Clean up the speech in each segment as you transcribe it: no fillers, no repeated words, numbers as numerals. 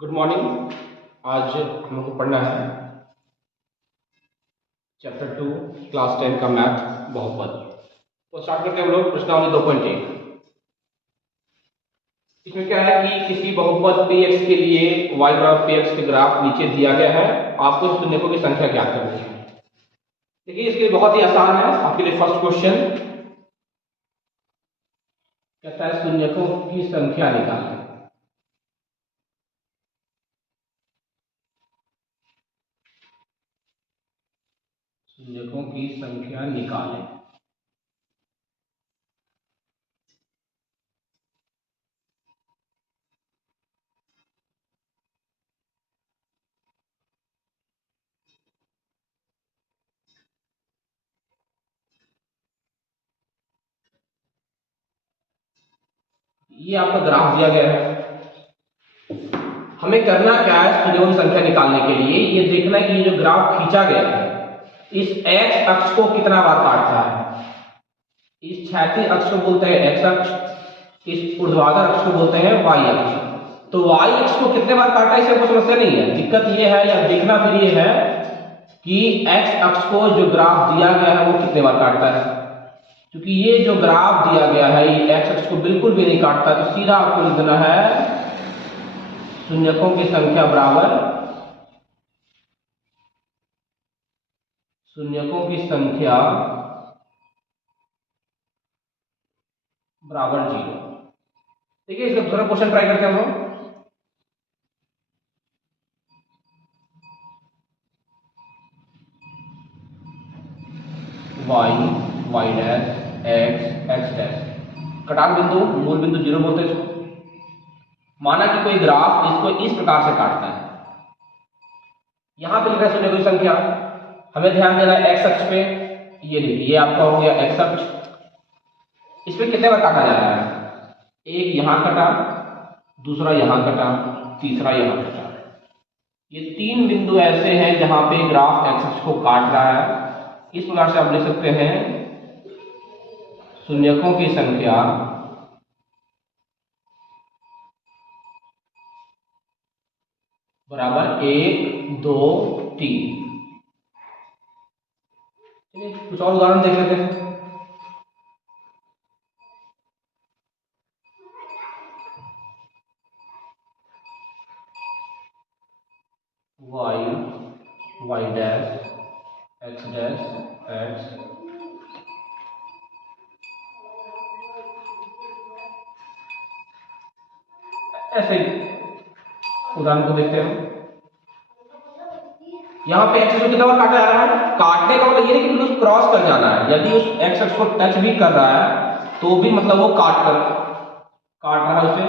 Good morning. आज हम लोग को पढ़ना है चैप्टर 2 क्लास 10 का मैथ बहुपद। तो स्टार्ट करते हैं हम लोग प्रश्नावली 2.1। इसमें क्या है कि किसी बहुपद px के लिए y बराबर px के ग्राफ नीचे दिया गया है, आपको शून्यकों की संख्या ज्ञात करनी है। देखिए इसके लिए बहुत ही आसान है। आपके लिए फर्स्ट क्वेश्चन कहता है शून्यकों की संख्या निकालें। शून्यकों की संख्या निकालें। ये आपका ग्राफ दिया गया है। हमें करना क्या है, शून्यों की संख्या निकालने के लिए ये देखना है कि ये जो ग्राफ खींचा गया है इस x अक्ष को कितना बार काटता है। इस क्षैतिज अक्ष को बोलते हैं x अक्ष, इस ऊर्ध्वाधर अक्ष को बोलते हैं y अक्ष। तो y अक्ष को कितने बार काटा है इससे कोई समस्या नहीं है। दिक्कत ये है या देखना फिर ये है कि x अक्ष को जो ग्राफ दिया गया है वो कितने बार काटता है। क्योंकि ये जो ग्राफ दिया गया है ये x अक्ष को बिल्कुल भी नहीं काटता, तो सीधा आपको लिखना है शून्यकों की संख्या बराबर शून्यकों की संख्या बराबर 0। ठीक है, इसका दूसरा क्वेश्चन ट्राई करते हैं हम लोग। y डैश x डैश कटान बिंदु, मूल बिंदु 0 बोलते हैं इसको। माना कि कोई ग्राफ इसको इस प्रकार से काटता है, यहां पे लिखा है शून्यकों की संख्या। हमें ध्यान देना है x अक्ष पे। ये देखिए ये आपका हो गया x अक्ष। इस पे कितने बार काटा जा रहा है, एक यहां कटा, दूसरा यहां कटा, तीसरा यहां कटा। ये तीन बिंदु ऐसे हैं जहां पे ग्राफ x अक्ष को काट रहा है। इस प्रकार से आप लिख सकते हैं शून्यकों की संख्या बराबर 1 2 3। कुछ और उदाहरण देख लेते हैं। y dash x dash x ऐसे उदाहरण को देखते हैं। यहाँ पे एक्स को कितना बार काटा जा रहा है, काटने का मतलब ये नहीं कि बिल्कुल क्रॉस कर जाना है। यदि उस एक्स अक्ष को टच भी कर रहा है तो भी मतलब वो काट रहा है उसे।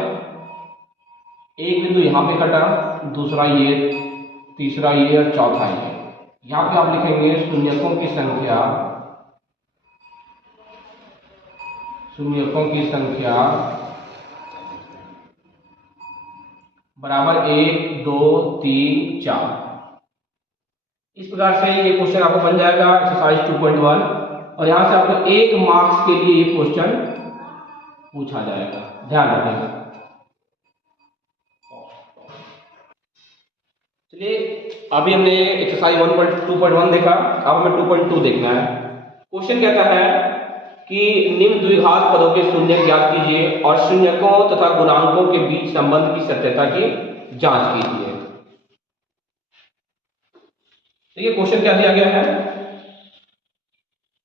एक बिंदु यहाँ पे कटा, दूसरा ये, तीसरा ये और चौथा ये। यहाँ पे आप लिखेंगे शून्यकों की संख्या बराबर 1 2 3 4। इस प्रकार से ये क्वेश्चन आपको बन जाएगा एक्सरसाइज 2.1। और यहां से आपको 1 मार्क्स के लिए ये क्वेश्चन पूछा जाएगा, ध्यान रखिएगा। चलिए अभी हमने एक्सरसाइज 1.2.1 देखा, अब हमें 2.2 देखना है। क्वेश्चन कहता है कि निम्न द्विघात पदों के शून्यक ज्ञात कीजिए और शून्यकों तथा गुणांकों के बीच संबंध की सत्यता की जांच कीजिए। देखिए क्वेश्चन क्या दिया गया है,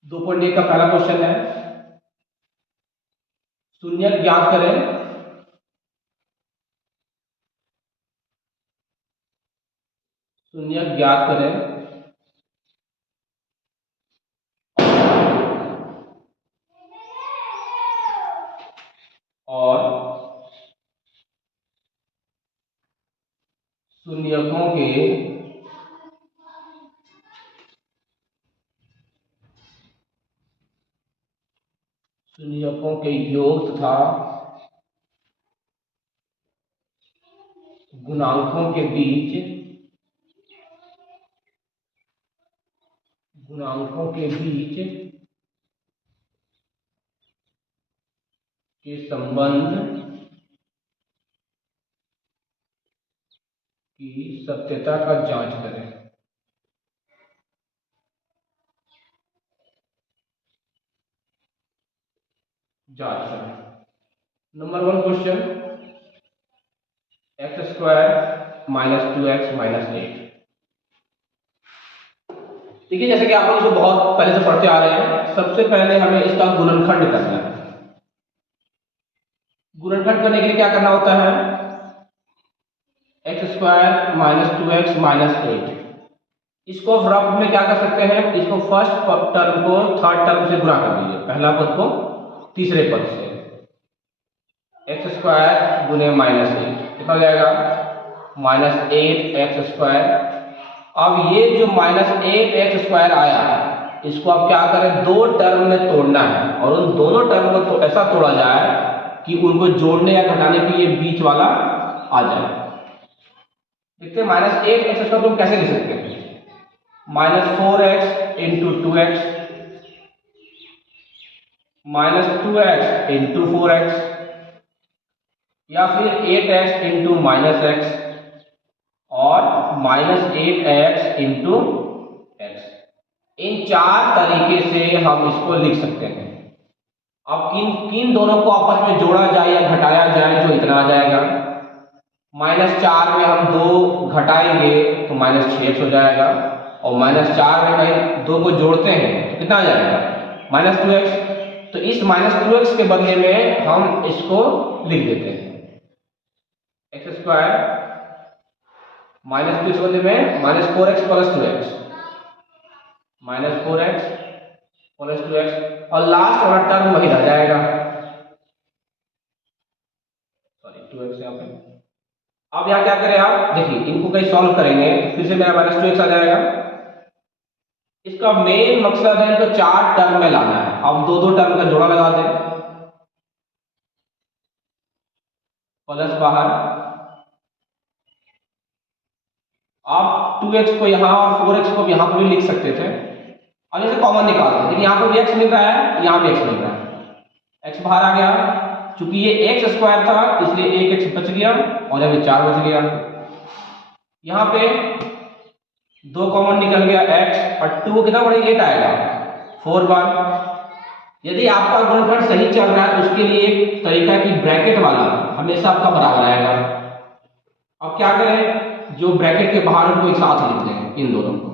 2.1 का पहला क्वेश्चन है शून्यक ज्ञात करें। शून्यक ज्ञात करें और शून्यकों के योग तथा गुणांकों के बीच के संबंध की सत्यता का जांच करें। जांच करें। Number 1 question, x square minus 2x minus 8। देखिए जैसे कि आप लोग इसको बहुत पहले से पढ़ते आ रहे हैं, सबसे पहले हमें इसका गुणनखंड करना है। गुणनखंड करने के लिए क्या करना होता है, x square minus 2x minus 8, इसको रफ में क्या कर सकते हैं, इसको फर्स्ट टर्म को थर्ड टर्म से गुणा कर दीजिए, पहला पद को तीसरे पद से। एक्स स्क्वायर गुने माइनस 8 कितना हो जाएगा, माइनस 8x स्क्वायर। अब ये जो माइनस 8x स्क्वायर आया, इसको आप क्या करें, दो टर्म में तोड़ना है और उन दोनों टर्म को तो ऐसा तोड़ा जाए कि उनको जोड़ने या घटाने के लिए बीच वाला आ जाए। देखते हैं माइनस 8x स्क्वायर को हम कैसे लिख सकते हैं, minus 4x into 2x minus 2x into 4x या फिर 8x इंटू माइनस x और माइनस 8x इंटू एक्स। इन चार तरीके से हम इसको लिख सकते हैं। अब किन दोनों को आपस में जोड़ा जाए या घटाया जाए, जो इतना आ जाएगा, माइनस 4 में हम 2 घटाएंगे तो माइनस 6x हो जाएगा, और माइनस 4 में कहीं 2 को जोड़ते हैं तो कितना आ जाएगा, माइनस 2x। तो इस माइनस 2x के बदले में हम इसको लिख देते हैं, एक्स स्क्वायर माइनस 2x बदले में minus 4x plus 2x, minus 4x plus 2x, और लास्ट वाला टर्म वही रह जाएगा, सॉरी 2x यहाँ पे। अब यहाँ क्या करें आप, देखिए इनको कहीं सॉल्व करेंगे तो फिर से मेरा माइनस 2x आ जाएगा। इसका मेन मकसद है इनको चार टर्म में लाना है। अब दो टर्म का जोड़ा लगा दें, प्लस बाहर, आप 2x को यहाँ और 4x को यहाँ पर भी लिख सकते थे। अब इसे कॉमन निकालते हैं, देखिए यहाँ पर भी x मिल रहा है, यहाँ भी x मिल रहा है, x बाहर आ गया, चूंकि ये x स्क्वायर था इसलिए एक x बच गया और यहाँ पे 4 बच गया। यहाँ पे 2 कॉमन निकल गया, x और 2 कितना बढ़ेगा, 8 आएगा 4 बार। यदि आपका गुणनखंड सही चल रहा है तो उसके लिए एक तरीका है कि ब्रैकेट वाला हमेशा आपका बराबर आएगा। अब क्या करें, जो ब्रैकेट के बाहर उनको एक साथ लिख दें, इन दोनों को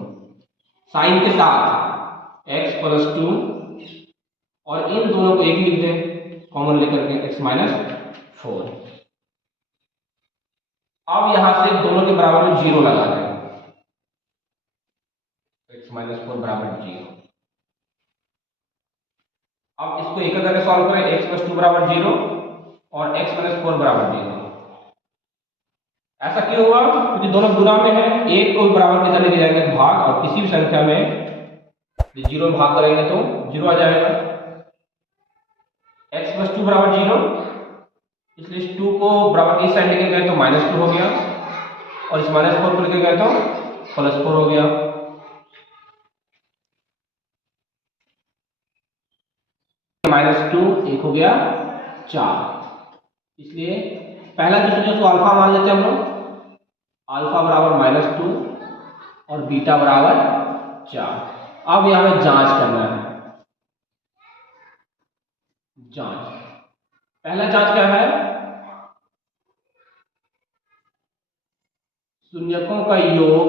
साइन के साथ, x प्लस 2, और इन दोनों को एक लिख दें कॉमन लेकर के, x माइनस 4। अब यहां से दोनों के बराबर में 0 लगा दें, x माइनस 4 बराबर 0। अब इसको एक करके सॉल्व करें, x प्लस 2 बराबर 0 और x माइनस 4 बराबर 0। ऐसा क्यों हुआ, क्योंकि दोनों गुना में है, एक को बराबर में लेके जाएंगे तो भाग, और किसी भी संख्या में 0 में भाग करेंगे तो 0 आ जाएगा। x प्लस 2 बराबर 0, इसलिए इस 2 को बराबर इस साइड लेके गए तो माइनस 2 हो गया, और इस माइनस 4 को लेके गए तो प्लस 4 हो गया। माइनस 2 1 हो गया 4, इसलिए पहला जो सोचे उसको अल्फा मान लेते हैं हम लोग, अल्फा बराबर माइनस 2 और बीटा बराबर 4। अब यहां में जांच करना है, जांच, पहला जांच क्या है, शून्यकों का योग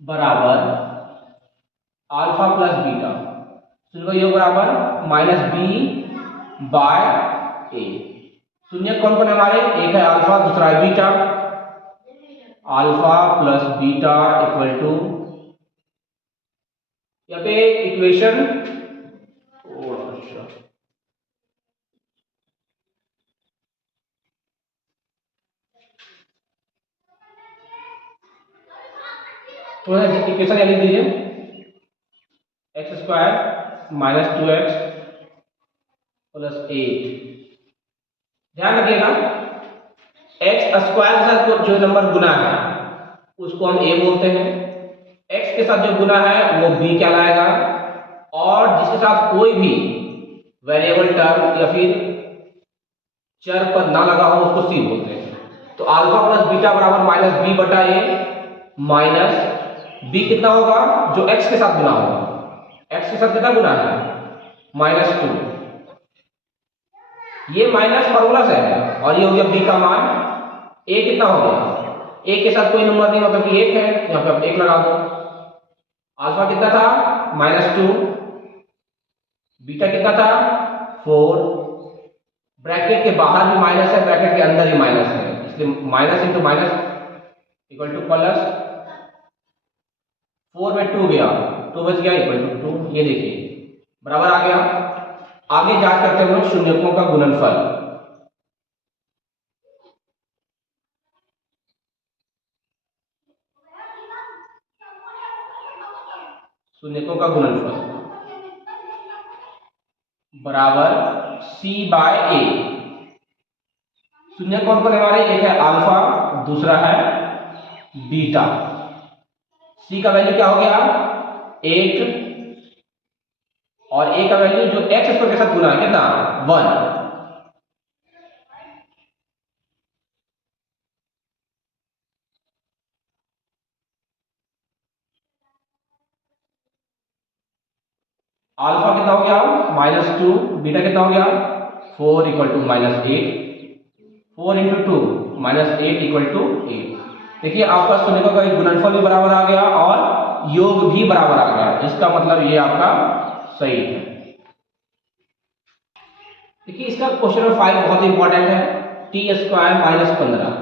बराबर अल्फा प्लस बीटा, शून्य का योग बराबर माइनस बी बाय ए। शून्य कौन कौन हमारे, एक है अल्फा, दूसरा है beta, alpha plus beta equal to, यहाँ पे इक्वेशन थोड़ा इक्वेशन लिख दीजिए, x square minus 2x plus 8। ध्यान रखिएगा, एक्स स्क्वायर के साथ जो नंबर गुना है उसको हम a बोलते हैं, x के साथ जो गुना है वो b कहलाएगा, और जिसके साथ कोई भी वेरिएबल टर्म या फिर चर पद ना लगा हो उसको c बोलते हैं। तो अल्फा प्लस बीटा बराबर माइनस बी बटा ए, माइनस बी कितना होगा जो एक्स के साथ गुना होगा, एक्स के साथ कितना गुना है -2, ये माइनस फॉर्मूला से है, और ये हो गया बी का मान, ए कितना हो गया, ए के साथ कोई नंबर नहीं मतलब कि 1 है, यहां पे आप 1 लगा दो। अल्फा कितना था -2, बीटा कितना था 4, ब्रैकेट के बाहर भी माइनस है, ब्रैकेट के अंदर ही माइनस है, इसलिए minus into minus equal two plus, 4 में 2 गया, 2 बच गया इक्वल टू 2, ये देखिए बराबर आ गया। आगे जांच करते हैं हम लोग शून्यकों का गुणनफल। शून्यकों का गुणनफल बराबर c बाय ए। शून्य कौन कौन है हमारे, एक है अल्फा, दूसरा है बीटा। c का वैल्यू क्या हो गया 8, और a का वैल्यू जो x स्क्वायर के साथ गुना है कितना 1। अल्फा कितना हो गया -2, बीटा कितना हो गया 4 equal to -8, 4 into 2 -8 equal to 8। देखिए आपका शून्यकों का गुणनफल भी बराबर आ गया और योग भी बराबर आ गया, इसका मतलब ये आपका सही है। देखिए इसका क्वेश्चन नंबर 5 बहुत इंपॉर्टेंट है, t² - 15।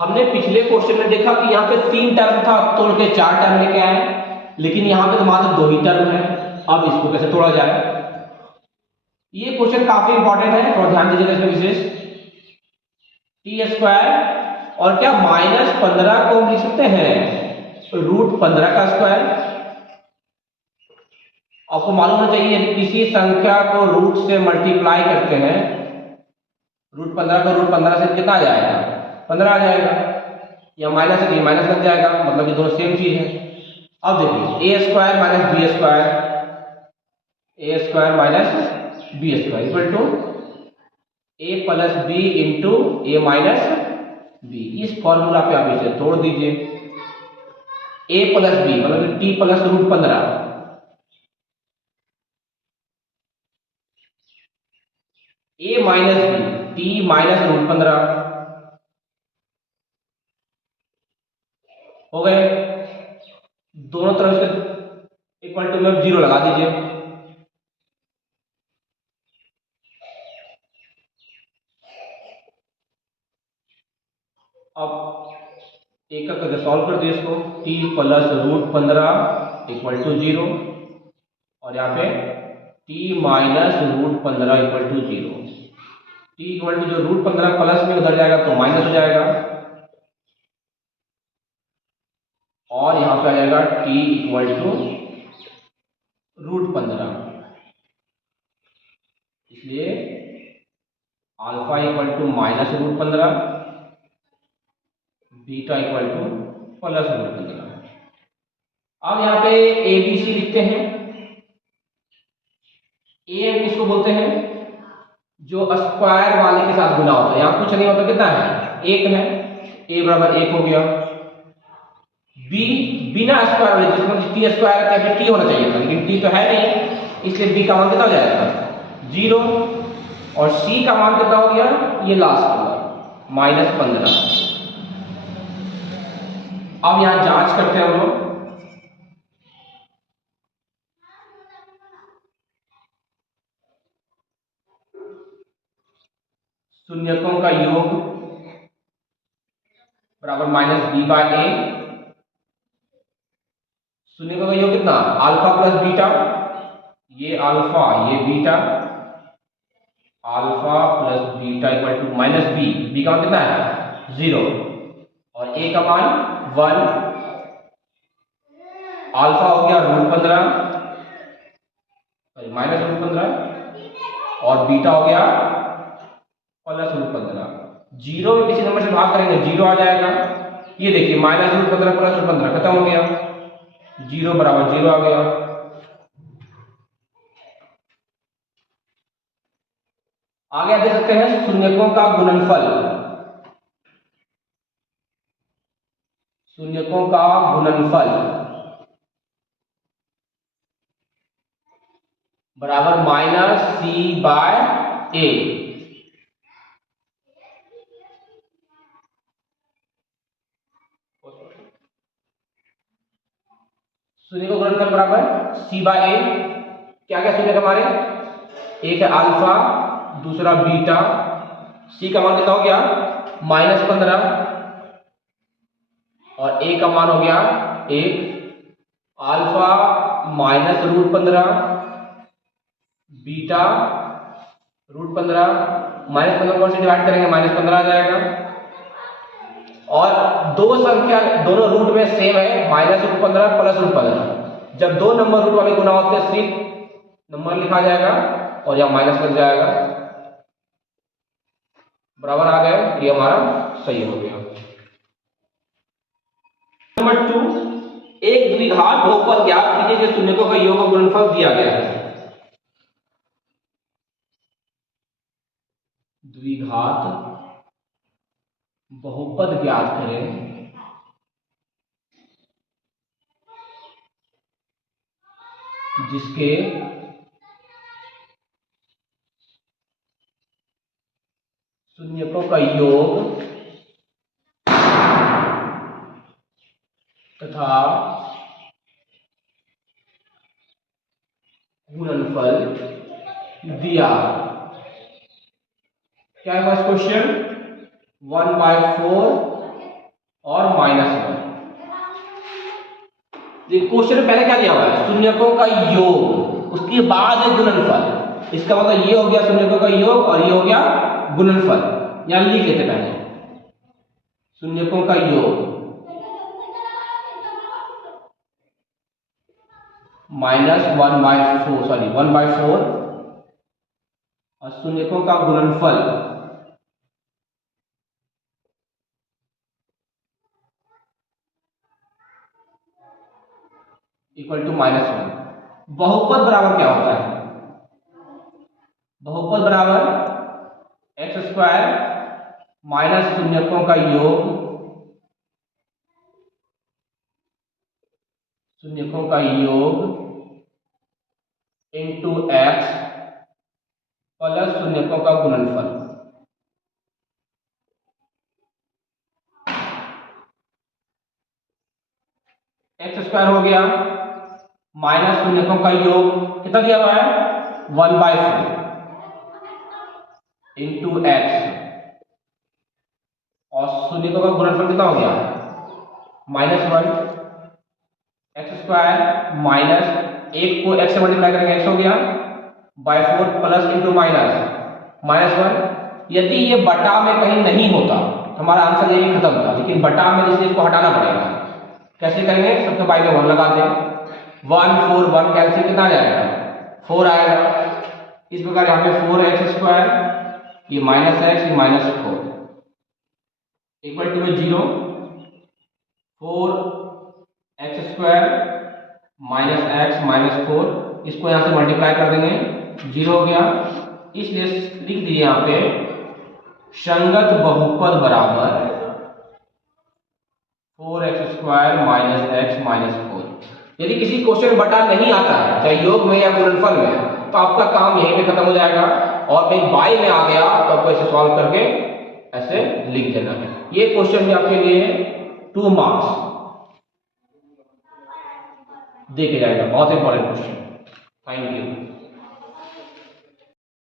हमने पिछले क्वेश्चन में देखा कि यहाँ पे 3 टर्म था, तोड़ के 4 टर्म लेके आए, लेकिन यहाँ पे तो मात्र 2 ही टर्म है, अब इसको कैसे तोड़ा जाए। ये क्वेश्चन काफी इंपॉर्टेंट है, थोड़ा ध्यान दीजिएगा इसमें विशेष। t² और क्या -15 को हम लिख सकते हैं √15 का स्क्वायर। आपको मालूम होना चाहिए यदि किसी संख्या को रूट से मल्टीप्लाई करते हैं, √15 को √15 से कितना आ जाएगा 15 आ जाएगा, या माइनस से माइनस लग जाएगा, मतलब ये दोनों सेम चीज है। अब देखिए a² - b² equal to a plus b into a minus b। इस फॉर्मूला पे आप इसे तोड़ दीजिए, a प्लस b मतलब t plus √15, a minus b t minus √15 हो गए। दोनों तरफ से इक्वल टू में 0 लगा दीजिए। अब एक करके सॉल्व कर दिए इसको, t प्लस √15 इक्वल टू 0, और यहाँ पे t minus √15 equal to 0। t equal to जो √15 प्लस में उधर जाएगा तो माइनस हो जाएगा, और यहाँ पे आ जाएगा t इक्वल टू √15, इसलिए alpha equal to -√15, beta equal to +√15। अब यहाँ पे ए बी सी लिखते हैं। ए हम किसको बोलते हैं, जो स्क्वायर वाले के साथ गुना होता है, यहाँ कुछ नहीं होता, कितना है 1 है, a बराबर 1 हो गया। b बिना स्क्वायर वाले, जिसमें t² है टी होना चाहिए था, लेकिन t तो है नहीं, इसलिए b का मान कितना हो जाएगा 0, और c का मान कितना हो गया ये लास्ट वाला -15। अब यहां जांच करते हैं हम लोग, शून्यकों का योग बराबर -b/a। शून्यकों का योग कितना अल्फा प्लस बीटा, ये अल्फा ये beta, alpha plus beta equal to -b, b का मान कितना है 0, और a का मान 1, अल्फा हो गया √15 -√15, और बीटा हो गया +√15। 0 में किसी नंबर से भाग करेंगे 0 आ जाएगा, ये देखिए -√15 +√15 खत्म हो गया, 0 बराबर 0 आ गया। आगे आप देख सकते हैं शून्यकों का गुणनफल, शून्यकों का गुणनफल बराबर माइनस सी बाय ए। शून्य का गुणनफल बराबर सी बाय ए। क्या क्या शून्य हमारे, एक है अल्फा, दूसरा बीटा। सी का मान कितना हो गया -15 और ए का मान हो गया 1। Alpha -√15, beta √15। -15 कौन से डिवाइड करेंगे, -15 आ जाएगा। और दो संख्या दोनों रूट में सेम है, -√15 +√15। जब दो नंबर रूट वाले गुना होते हैं सिर्फ नंबर लिखा जाएगा और यहाँ माइनस लग जाएगा। बराबर आ गया, ये हमारा सही हो गया। नंबर 2, एक द्विघात बहुपद ज्ञात कीजिए जो शून्यकों का योग और गुणनफल दिया गया है। द्विघात बहुपद ज्ञात करें जिसके शून्यकों का योग तथा गुणनफल दिया। क्या है फर्स्ट क्वेश्चन, 1/4 और -1। क्वेश्चन में पहले क्या दिया हुआ है, शून्यकों का योग, उसके बाद गुणनफल। इसका मतलब ये हो गया शून्यकों का योग और ये हो गया गुणनफल। यहां लिख लेते पहले, शून्यकों का योग -1/4 और शून्यकों का गुणनफल इक्वल टू -1। बहुपद बराबर क्या होता है, बहुपद बराबर x² माइनस शून्यकों का योग, शून्यकों का योग इंटू x प्लस शून्यकों का गुणनफल। x² हो गया माइनस शून्यकों का योग कितना दिया हुआ है 1/4 इंटू x और शून्यकों का गुणनफल कितना हो गया -1। x² माइनस 1 को x से मल्टीप्लाई करेंगे x हो गया /4 प्लस इंटू -1। यदि ये बटा में कहीं नहीं होता हमारा आंसर यही खत्म था, लेकिन बटा में इसलिए इसको हटाना पड़ेगा। कैसे करेंगे, सबसे पहले 1 लगाते हैं, 1 4 1 कैंसिल कितना आ जाएगा 4 आएगा। इस प्रकार यहाँ पे 4x², ये -x, ये -4 इक्वल टू 0। 4x² -x -4, इसको यहाँ से मल्टीप्लाई कर देंगे 0 हो गया। इसलिए लिख दिए यहाँ पे संगत बहुपद बराबर 4x² -x -4। यदि किसी क्वेश्चन बटा नहीं आता है चाहे योग में या गुणनफल में, तो आपका काम यहीं पे खत्म हो जाएगा। और कहीं बाई में आ गया तो आपको ऐसे सॉल्व करके ऐसे लिख देना है। ये क्वेश्चन भी आपके लिए 2 मार्क्स देके जाएगा, बहुत इंपॉर्टेंट क्वेश्चन। Thank you.